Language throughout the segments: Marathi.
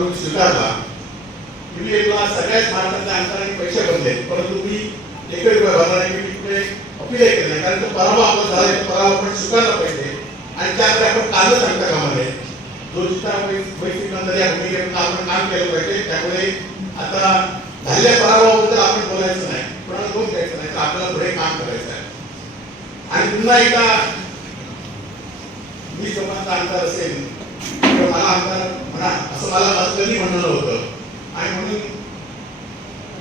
पराभव स्वीकारला. तुम्ही एकला सगळ्याच महाराष्ट्रातल्या अंतराने पैसे भरले. परंतु मी एकही रुपये भरला नाही. मी तिकडे अपील केलं नाही. कारण तो पराभव आपण झाला. तो पराभव आपण स्वीकारला पाहिजे. आणि त्याकडे आपण कालच सांगता कामा नये. जो जिता नंतर या भूमिकेवर आपण काम केलं पाहिजे त्यामुळे आता झालेल्या पराभवाबद्दल आपण बोलायचं नाही. कोणाला दोष द्यायचं नाही. तर आपल्याला पुढे काम करायचं आहे. आणि पुन्हा एकदा मी लोकांचा अंतर असेल. तर मला आमदार म्हणा असं मला माझं म्हणलं होतं. आणि म्हणून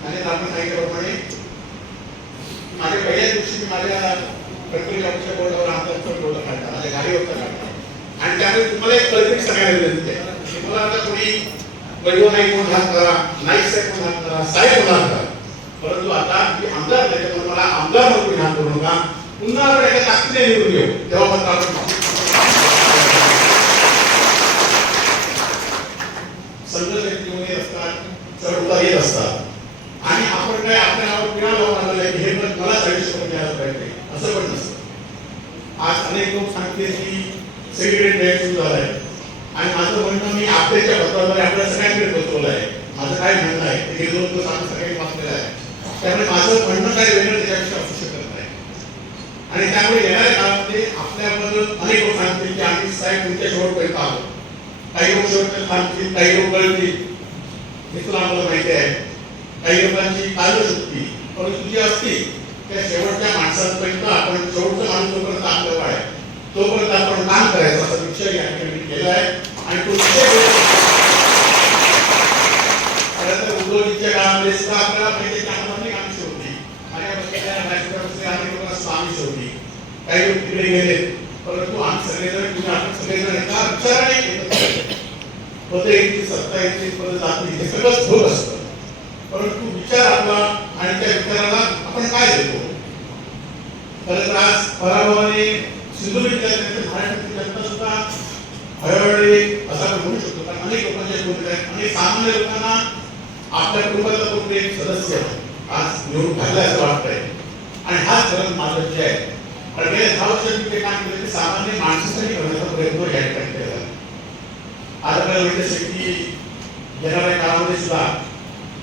आणि आपण सांगितल्याप्रमाणे माझ्या पहिल्या दिवशी मी माझ्या कंट्रोल ऑफिसच्या बोर्डावर आमदारचं बोर्ड काढला माझ्या गाडीवरचा काढला आणि त्यामुळे तुम्हाला एक कल्पित सांगायला विनंती आहे की मला आता कोणी वैभव नाही कोण हात करा नाईक साहेब कोण हात करा साहेब कोण हात करा परंतु आता मी आमदार त्याच्यामुळे मला आमदार म्हणून कोणी हात करू नका. पुन्हा आपण एका ताकदीने निवडून घेऊ तेव्हा मात्र आपण संघर्ष घेऊन असतात सर्वता येत असतात. आणि आपण काय आपल्या नावावर पिढा लावून आलेलं आहे हे पण मलाच आयुष्य घ्यायला पाहिजे. असं पण नसतं. आज अनेक लोक सांगते की सगळीकडे ड्राईव्ह सुरू झाला आहे आणि माझं म्हणणं मी आपल्याच्या पत्राद्वारे आपल्या सगळ्यांकडे पोहोचवलं आहे. माझं काय म्हणणं आहे? ते गेलो होतो आम्ही सगळ्यांनी वाचलेलं आहे. त्यामुळे माझं म्हणणं काय वेगळं त्याच्यापेक्षा असू शकत नाही. आणि त्यामुळे येणाऱ्या काही लोक शेवटपर्यंत काही लोक गळतील हे तुला आम्हाला माहिती आहे. काही लोकांची कालशक्ती परंतु जी असती त्या शेवटच्या माणसांपर्यंत आपण शेवटचा माणूस जोपर्यंत आपलं आहे. तोपर्यंत आपण काम करायचं असा विषय या ठिकाणी केला आहे. आणि तो विषय खरं तर उद्योगीच्या काळामध्ये सुद्धा आपल्याला पहिले आहे की आपण अनेक होती आणि आपण अनेक लोकांना स्वामीच होती काही लोक तिकडे गेले. परंतु आम्ही सगळेजण तुम्ही आपण सगळेजण एका विचार पदे येतील सत्ता येतील पद जातील हे सगळं होत असतं. परंतु विचार आपला आणि त्या विचाराला आपण काय देतो? खरं तर आज पराभवाने सिंधू विद्यार्थ्यांचे महाराष्ट्राची जनता सुद्धा हळहळले असं आपण म्हणू शकतो. कारण अनेक लोकांच्या बोलत आहेत. आणि सामान्य लोकांना आपल्या कुटुंबाचा कोणते एक सदस्य आज निवडून घातला असं वाटतंय. आणि हाच खरंच माझं जे आहे. कारण गेल्या दहा वर्षात मी ते काम केलं ते सामान्य माणसासाठी करण्याचा प्रयत्न या ठिकाणी आज आपल्याला माहिती असेल की येणाऱ्या काळामध्ये सुद्धा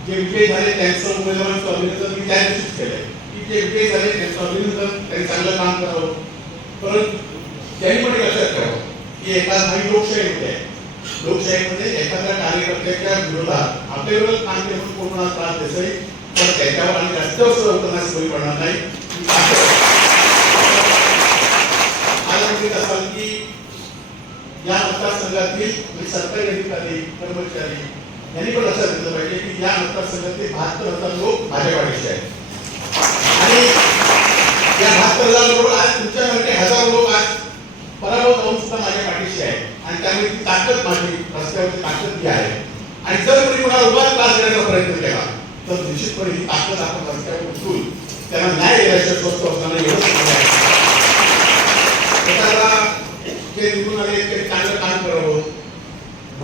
जे विजय झाले त्यांचं उमेदवारांचं अभिनंदन मी त्या दिवशीच केलंय. की जे विजय झाले त्यांचं अभिनंदन त्यांनी चांगलं काम करावं. परंतु त्यांनी पण लक्षात ठेवावं की एका काही लोकशाही होते लोकशाहीमध्ये एखाद्या कार्यकर्त्याच्या विरोधात आपल्या काम केलं म्हणून कोणाला त्रास देसाई पण त्याच्यावर आणि जास्त उतरण्यास बळी पडणार नाही. आज असाल की या मतदारसंघातील म्हणजे सरकारी अधिकारी कर्मचारी यांनी पण लक्षात घेतलं पाहिजे की या मतदारसंघातील बहात्तर हजार लोक माझ्या पाठीशी आहेत. आणि या बहात्तर हजार लोक आज तुमच्यासारखे हजार लोक आज पराभव जाऊन सुद्धा माझ्या पाठीशी आहे आणि त्यामुळे ती ताकद माझी रस्त्यावरची ताकद ती आहे. आणि जर कोणी कोणाला उभा त्रास देण्याचा प्रयत्न केला तर निश्चितपणे ही ताकद आपण रस्त्यावर उचलून त्यांना न्याय देण्याच्या स्वस्त असताना एवढं सांगणं आहे. एखादा निघून आले ते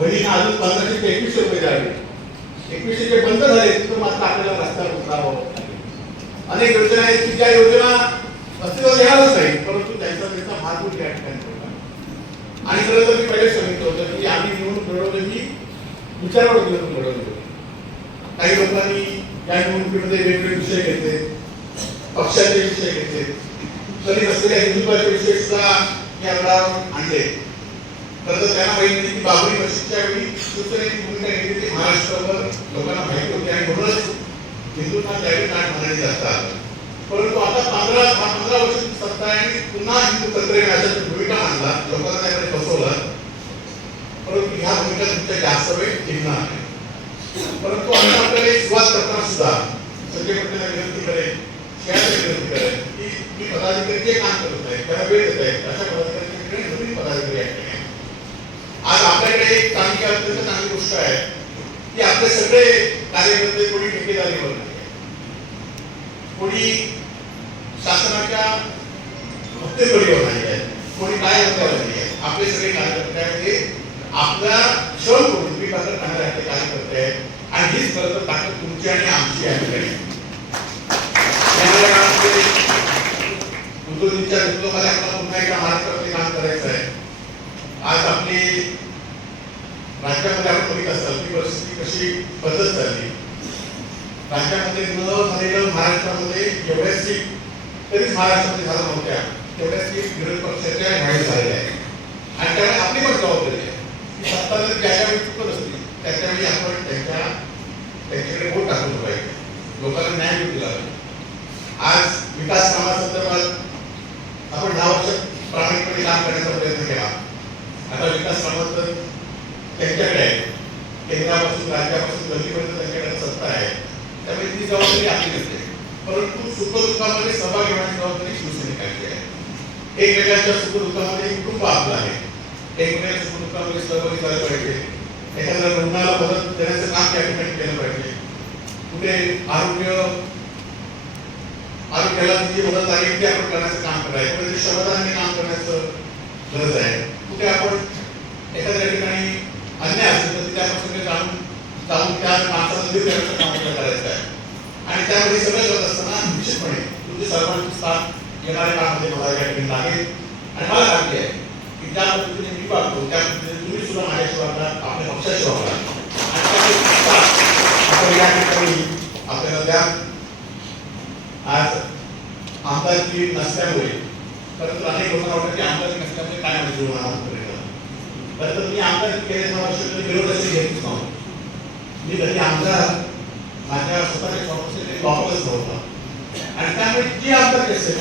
बहिणी अजून पंधराशे ते एकवीसशे रुपये द्यावे. एकवीसशे जे बंद झाले तर मात्र आपल्याला रस्त्यावर उतरावं अनेक योजना आहेत की ज्या योजना अस्तित्वात येणारच नाही परंतु त्यांचा त्यांचा भागवत या ठिकाणी. आणि खरं तर मी पहिले सांगितलं होतं की आम्ही निवडून घडवलं की विचारावर घेऊन घडवलं काही लोकांनी या निवडणुकीमध्ये वेगवेगळे विषय घेतले पक्षाचे विषय घेतले तरी नसलेल्या हिंदुत्वाचे विषय सुद्धा या आणले. तर त्यांना माहिती की बाबरी मशीदच्या वेळी सूचनेची भूमिका घेतली ती महाराष्ट्रावर लोकांना माहीत होती आणि म्हणूनच हिंदूंना त्यावेळी काठ म्हणायचे असतात परंतु आता पंधरा पंधरा वर्ष सत्ता आहे आणि पुन्हा हिंदू तंत्रज्ञानाची भूमिका मांडला लोकांना त्याकडे फसवलं परंतु ह्या भूमिका तुमच्या जास्त वेळ टिकणार नाही. परंतु आम्ही आपल्याला सुरुवात करताना सुद्धा संजय पटेलला विनंती करेल त्याला विनंती करेन की मी पदाधिकारी जे काम करत आहे त्याला वेळ देत आहे अशा पदाधिकारी नवीन पदाधिकारी आहे ठिकाणी आहेत. आज आपल्याकडे एक चांगली अत्यंत चांगली गोष्ट आहे. की आपले सगळे कार्यकर्ते कोणी ठेकेदारीवर नाही. कोणी शासनाच्या हप्तेपडीवर नाही आहे. कोणी काय हप्त्यावर नाही आहे. आपले सगळे कार्यकर्ते आहेत ते. आपला श्रम करून विकासात करणारे आपले कार्यकर्ते आहेत. आणि हीच खरं तर ताकद तुमची आणि आमची आहे ठिकाणी येणाऱ्या काळामध्ये उद्योगीच्या नेतृत्वाखाली आपल्याला पुन्हा एकदा महाराष्ट्रामध्ये काम करायचं आहे आज आपली राज्यामध्ये आपण बघित असाल की वर्ष परिस्थिती पद्धत चालली राज्यामध्ये न झालेलं महाराष्ट्रामध्ये एवढ्या सीट तरीच महाराष्ट्रामध्ये झाल्या नव्हत्या तेवढ्या सीट विरोध पक्षाच्या जाहीर झालेल्या आहेत. आणि त्यामुळे आपली पण जबाबदारी आहे. सत्ता जर ज्या वेळी चुकत असतील त्याच्या वेळी आपण त्यांच्या त्यांच्याकडे वोट टाकून पाहिजे लोकांना न्याय मिळू दिला आज विकास कामासंदर्भात आपण दहा वर्ष प्रामाणिकपणे काम करण्याचा प्रयत्न केला. आता विकास कामात तर त्यांच्याकडे आहे. केंद्रापासून राज्यापासून गल्लीपर्यंत त्यांच्याकडे सत्ता आहे. त्यामुळे ती जबाबदारी आपली असते परंतु सुखदुःखामध्ये सहभाग घेण्याची जबाबदारी शिवसैनिकांची आहे. एकमेकांच्या सुखदुःखामध्ये कुटुंब आपलं आहे एकमेकांच्या सुखदुःखामध्ये सहभागी झालं पाहिजे. एखाद्या रुग्णाला मदत देण्याचं काम त्या ठिकाणी केलं पाहिजे. कुठे आरोग्य आरोग्याला जी मदत आहे ती आपण करण्याचं काम करायचं. म्हणजे कुठे श्रमदानाने काम करण्याचं गरज आहे. कुठे आपण एखाद्या ठिकाणी अन्याय असेल तर तिथे आपण सगळे जाऊन जाऊन त्या माणसाला दूर करण्याचं काम आपल्याला करायचं आहे आणि त्यामध्ये सगळं करत असताना निश्चितपणे तुमचे सर्वांचे स्थान येणाऱ्या काळामध्ये मला या आणि मला सांगते आहे की त्या पद्धतीने मी वागतो त्या पद्धतीने तुम्ही सुद्धा माझ्याशी वागला आपल्या पक्षाशी वागला आणि त्याचे या ठिकाणी आपल्याला त्या आज आमदारकी नसल्यामुळे परंतु अनेक लोकांना वाटतं की आमदारकी नसल्यामुळे काय म्हणजे होणार परंतु मी आमदारकी केल्याचा वर्ष विरोध असे घेतच नव्हतं मी कधी आमदार माझ्या स्वतःच्या स्वप्नाचे वापरच नव्हता आणि त्यामुळे जी आमदारकी असेल